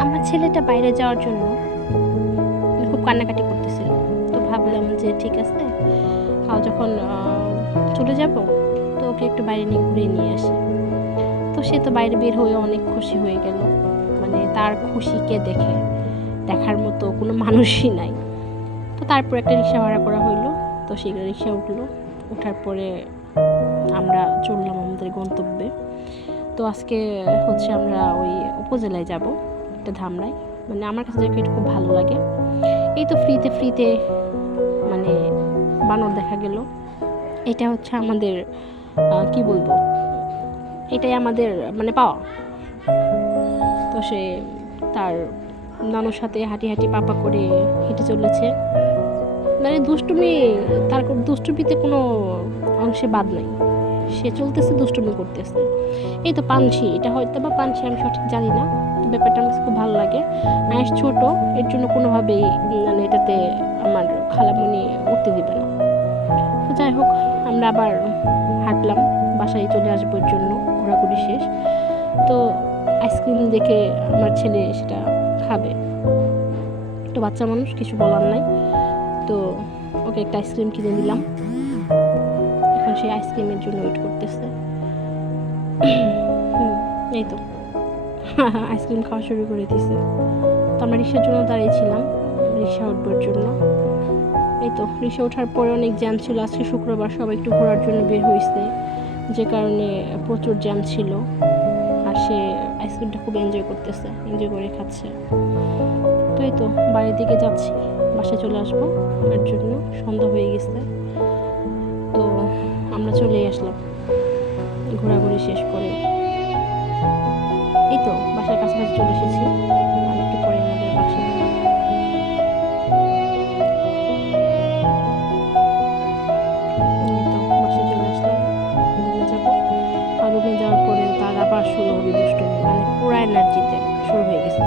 আমার ছেলেটা বাইরে যাওয়ার জন্য খুব কান্নাকাটি করতেছিল। তো ভাবলাম যে ঠিক আছে, যখন চলে যাব তো ওকে একটু বাইরে নিয়ে ঘুরিয়ে নিয়ে আসি। তো সে তো বাইরে বের হয়ে অনেক খুশি হয়ে গেল। মানে তার খুশিকে দেখার মতো কোনো মানুষই নাই। তো তারপর একটা রিক্সা ভাড়া করা হইলো। তো সেই রিক্সা উঠলো, ওঠার পরে আমরা চললাম আমাদের গন্তব্যে। তো আজকে হচ্ছে আমরা ওই উপজেলায় যাব, একটা ধামরাই। মানে আমার কাছে এটা খুব ভালো লাগে। এই তো ফ্রিতে মানে বানর দেখা গেল। এটা হচ্ছে আমাদের কি বলবো, এটাই আমাদের মানে পাওয়া। তো সে তার নানুর সাথে হাঁটি পাপা করে হেঁটে চলেছে। মানে তার দুষ্টুমিতে কোনো অংশে বাদ নাই। সে চলতেছে, দুষ্টুমি করতেছে। এই তো পানসি, এটা হয়তো বা পানসি, আমি সঠিক জানি না। তো ব্যাপারটা আমার খুব ভালো লাগে। আয়েস ছোট, এর জন্য কোনোভাবেই মানে এটাতে আমার খালামণি উঠতে দিবে না। তো যাই হোক, আমরা আবার হাঁটলাম বাসায় চলে আসবো, এর জন্য ঘোরাঘুরি শেষ। তো আইসক্রিম দেখে আমার ছেলে সেটা খাবে। তো বাচ্চা মানুষ, কিছু বলার নাই। তো ওকে একটা আইসক্রিম কিনে দিলাম। এখন সে আইসক্রিমের জন্য ওয়েট করতেছে। এই তো আইসক্রিম খাওয়া শুরু করে দিয়েছে। তো আমরা রিক্সার জন্য দাঁড়িয়েছিলাম, রিক্সা উঠবার জন্য। এই তো রিক্সা ওঠার পরে অনেক জ্যাম ছিল। আজকে শুক্রবার, সবাই একটু ঘোরার জন্য বের হয়েছে, যে কারণে প্রচুর জ্যাম ছিল। আর সে আইসক্রিমটা খুব এনজয় করতেছে, এনজয় করে খাচ্ছে। তো এই তো বাড়ির দিকে যাচ্ছি, বাসায় চলে আসবো। এর জন্য সন্ধ্যা হয়ে গেছে। তো আমরা চলে আসলাম ঘোরাঘুরি শেষ করে। এই তো বাসার কাছাকাছি চলে এসেছি। আর একটু পরে আমাদের বাসায় চলে আসলাম। রুমে যাবো। আর রুমে যাওয়ার পরে তার আবার শুরু হবে দুষ্টুমি, মানে পুরা এনার্জিতে শুরু হয়ে গেছে।